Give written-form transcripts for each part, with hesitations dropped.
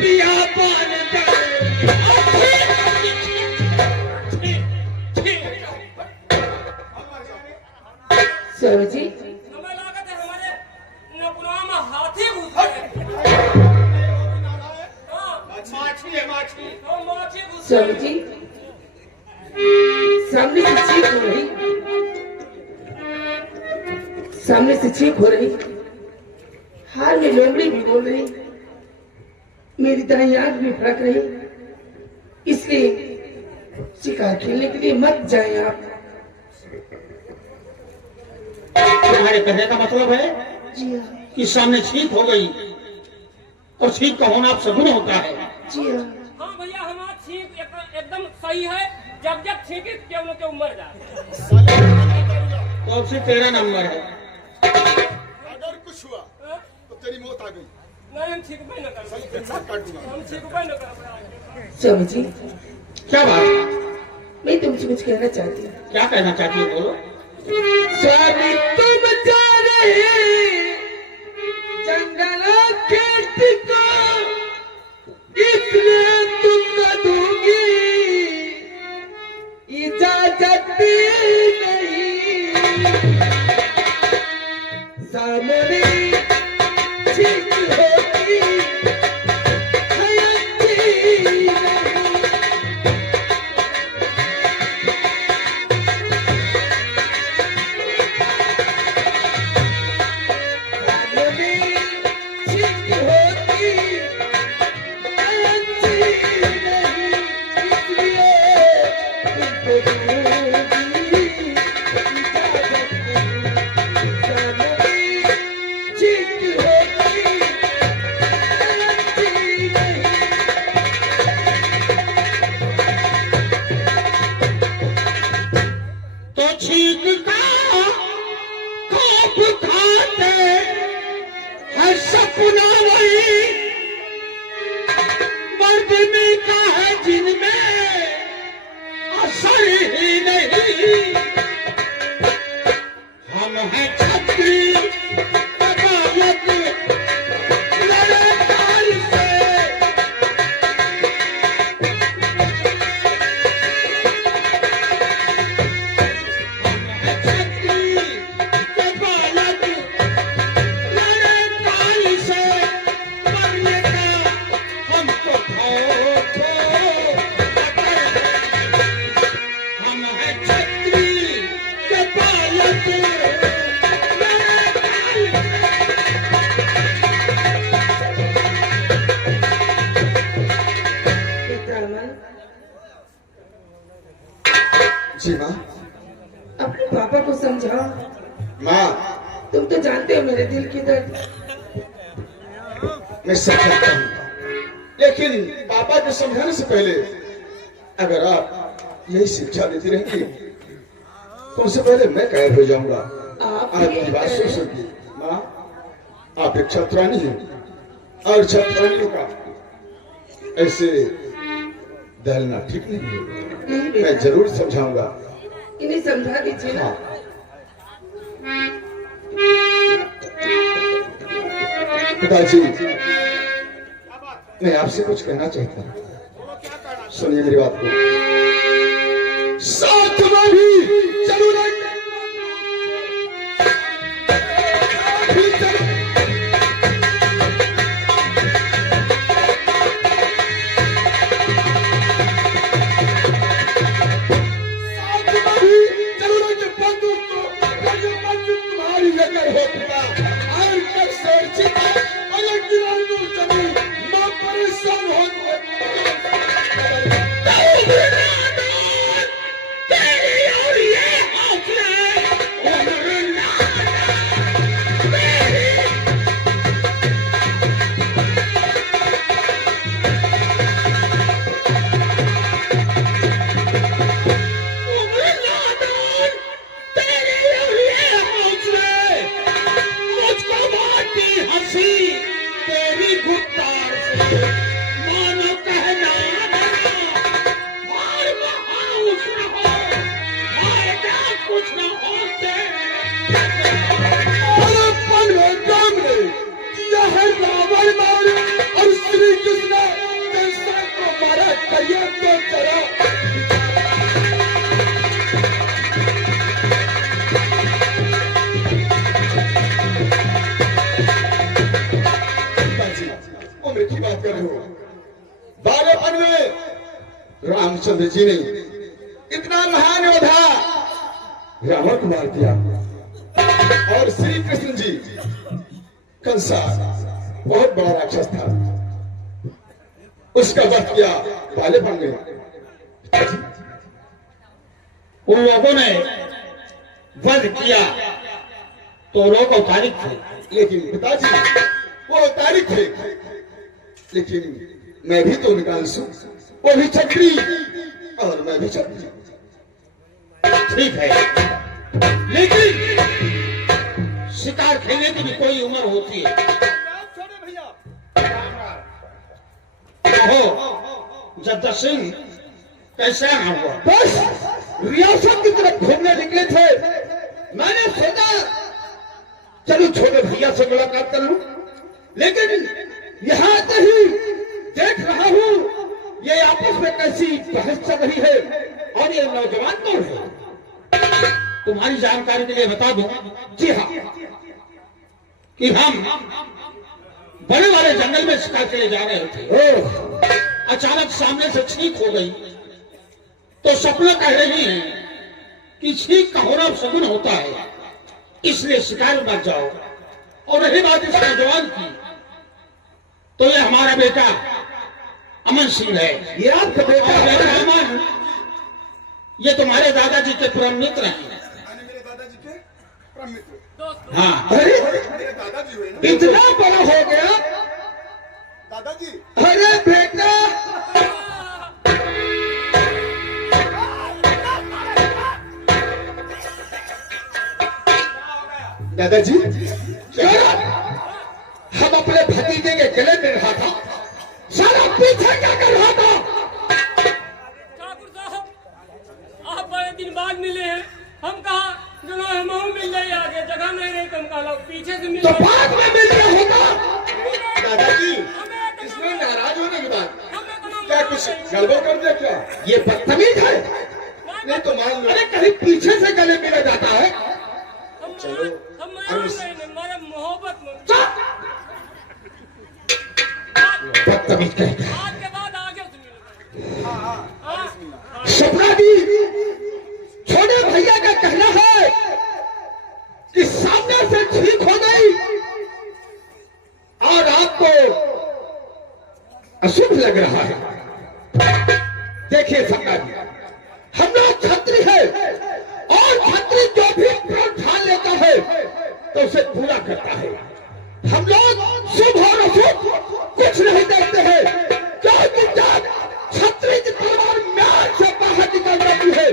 बियाबान सरोजी हमें लागत है हमारे नपुरा में हाथी घुस गए। माछी है माछी। माछी घुस सरोजी सामने से चीख हो रही, सामने से चीख हो रही, हाल में लोमड़ी भी बोल रही, मेरी तरह आंख भी फड़क रही, इसलिए शिकार खेलने के लिए मत जाएं आप। तुम्हारे कहने का मतलब है जी हाँ, कि सामने छींक हो गई और छींक का होना आप सगुन होता है। जी हाँ। हाँ भैया हमारा छींक एकदम सही है। जब जब छींके क्यों न क्यों मर जाए। तो अब से 13 नंबर है। अगर कुछ हुआ तो तेरी मौत आ गई। नहीं हम छींक पे न कर, हम छींक पे न कर। सरोजी क्या बात? मैं तुमसे कुछ कहना चाहती हूँ। क्या कहना चाहती हो बोलो। स्वामी तुम जा रहे जंगल खेत को, इसलिए तुमको दूंगी इजाजत नहीं। सामने ठीक होगी हयती नहीं। तो छींक का खौफ खाते है सपना वही मर्दनी का है जिनमें असर ही नहीं। हम हैं छत्री अदालत लड़े काल से। जी माँ। अपने पापा को समझाओ। माँ तुम तो जानते हो मेरे दिल की दर्द। मैं सब जानता हूँ, लेकिन पापा के समझाने से पहले अगर आप यही शिक्षा देती रहेंगी तो उससे पहले मैं कैद हो जाऊंगा। आपकी बात सुन सकती माँ, आप एक छात्रानी हैं और छात्रानियों का ऐसे दहलना ठीक नहीं है। नहीं मैं बेटा, जरूर समझाऊंगा। इन्हें समझा दीजिए ना। पिताजी, मैं आपसे कुछ कहना चाहता हूँ, सुनिए मेरी बात को। साथ में भी चलो ना। तेरी और ये एक ही बात कर रहे हो। बालेपन में रामचंद्र जी ने इतना महान योद्धा रावण को मार दिया और श्री कृष्ण जी कंसा बहुत बड़ा राक्षस था, उसका वध किया बालेपन में। उन लोगों ने वध किया तो लोग औतारिक थे, लेकिन पिताजी वो औतारिक थे, लेकिन मैं भी तो उनका अंश हूं, वो भी क्षत्रिय और मैं भी क्षत्रिय। ठीक है, लेकिन शिकार खेलने की भी कोई उम्र होती है। हो जद्दा सिंह कैसा हुआ? बस रियासत की तरफ घूमने निकले थे, मैंने सोचा चलो छोटे भैया से मुलाकात कर लूं, लेकिन यहाँ आते ही देख रहा हूँ ये आपस में कैसी बहस चल रही है और ये नौजवान कौन है? तुम्हारी जानकारी के लिए बता दूं जी हाँ, कि हम बड़े वाले जंगल में शिकार के लिए जा रहे थे। अचानक सामने से छींक हो गई तो सपना कह रही है कि छींक का होना शगुन होता है, इसलिए शिकार में मत जाओ। और रही बात इस नौजवान की, तो ये हमारा बेटा अमन सिंह है। ये आपका बेटा और बेटा अमन ये तुम्हारे दादाजी के परम मित्र हैं। मेरे दादाजी के परम मित्र। हाँ, अरे मेरे दादाजी हुए ना। इतना बड़ा हो गया। दादाजी अरे बेटा दादाजी हम अपने भतीजे के गले में रहा था, सारा पीछे क्या कर रहा था? ठाकुर साहब, आप बड़े दिन बाद मिले हैं, हम कहा जो हम मिल जाए, आगे जगह नहीं रही तो हम कहा पीछे से मिल तो बाद में मिल गया होगा। दादाजी इसमें नाराज होने की बात क्या कुछ गड़बड़ कर दिया क्या? ये बदतमीज है। नहीं तो मान लो। अरे कहीं पीछे से गले मिला जाता है। चलो, हम हमारा मोहब्बत में बदतमीज कहते हैं। आज के बाद आगे से मिल। हाँ, सपना दी छोटे भैया का कहना है कि सामने से ठीक हो गई और आपको अशुभ लग रहा है। देखिए सपना दी, हम लोग छत्री है और छत्री जो भी प्रण ठान लेता है तो उसे पूरा करता है। हम लोग शुभ और अशुभ कुछ नहीं देखते हैं, क्योंकि जब छत्री की तलवार म्यान से बाहर निकल जाती है,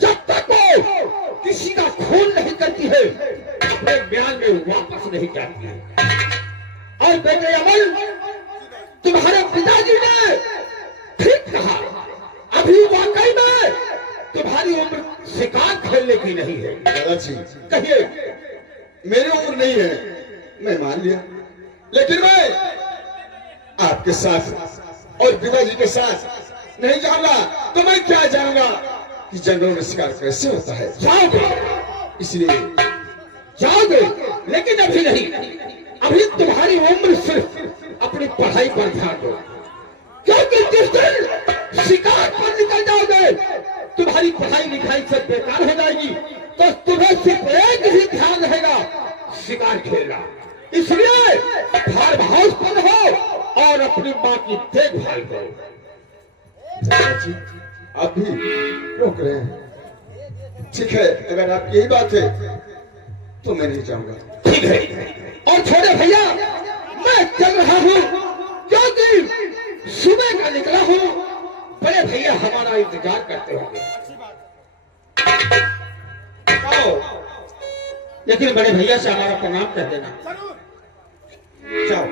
जब तक वो किसी का खून नहीं करती है, अपने म्यान में वापस नहीं जाती है। और बेटे अमल, तुम्हारे पिताजी ने ठीक कहा, अभी वाकई में तुम्हारी उम्र शिकार खेलने की नहीं है। दादाजी कहिए। मेरी उम्र नहीं है, मैं मान लिया, लेकिन मैं आपके साथ और पिताजी के साथ नहीं जाऊंगा तो मैं क्या जाऊंगा कि जंगलों में शिकार कैसे होता है। जाओगे, इसलिए जाओगे, लेकिन अभी नहीं। अभी तुम्हारी उम्र सिर्फ अपनी पढ़ाई पर ध्यान दो, क्योंकि जिस दिन शिकार पर निकल जाओगे तुम्हारी पढ़ाई लिखाई सब बेकार हो जाएगी, तो तुम्हें सिर्फ एक ही ध्यान रहेगा, शिकार खेलना। इसलिए फार्म हाउस पर हो और अपनी माँ की देखभाल करो। दादाजी आप भी रोक रहे हैं। ठीक है, अगर आपकी यही बात है तो मैं नहीं जाऊंगा। ठीक है, और छोटे भैया मैं चल रहा हूँ, क्योंकि सुबह का निकला हूँ, बड़े भैया हमारा इंतजार करते होंगे। आओ, लेकिन बड़े भैया से हमारा प्रणाम कर देना। जाओ।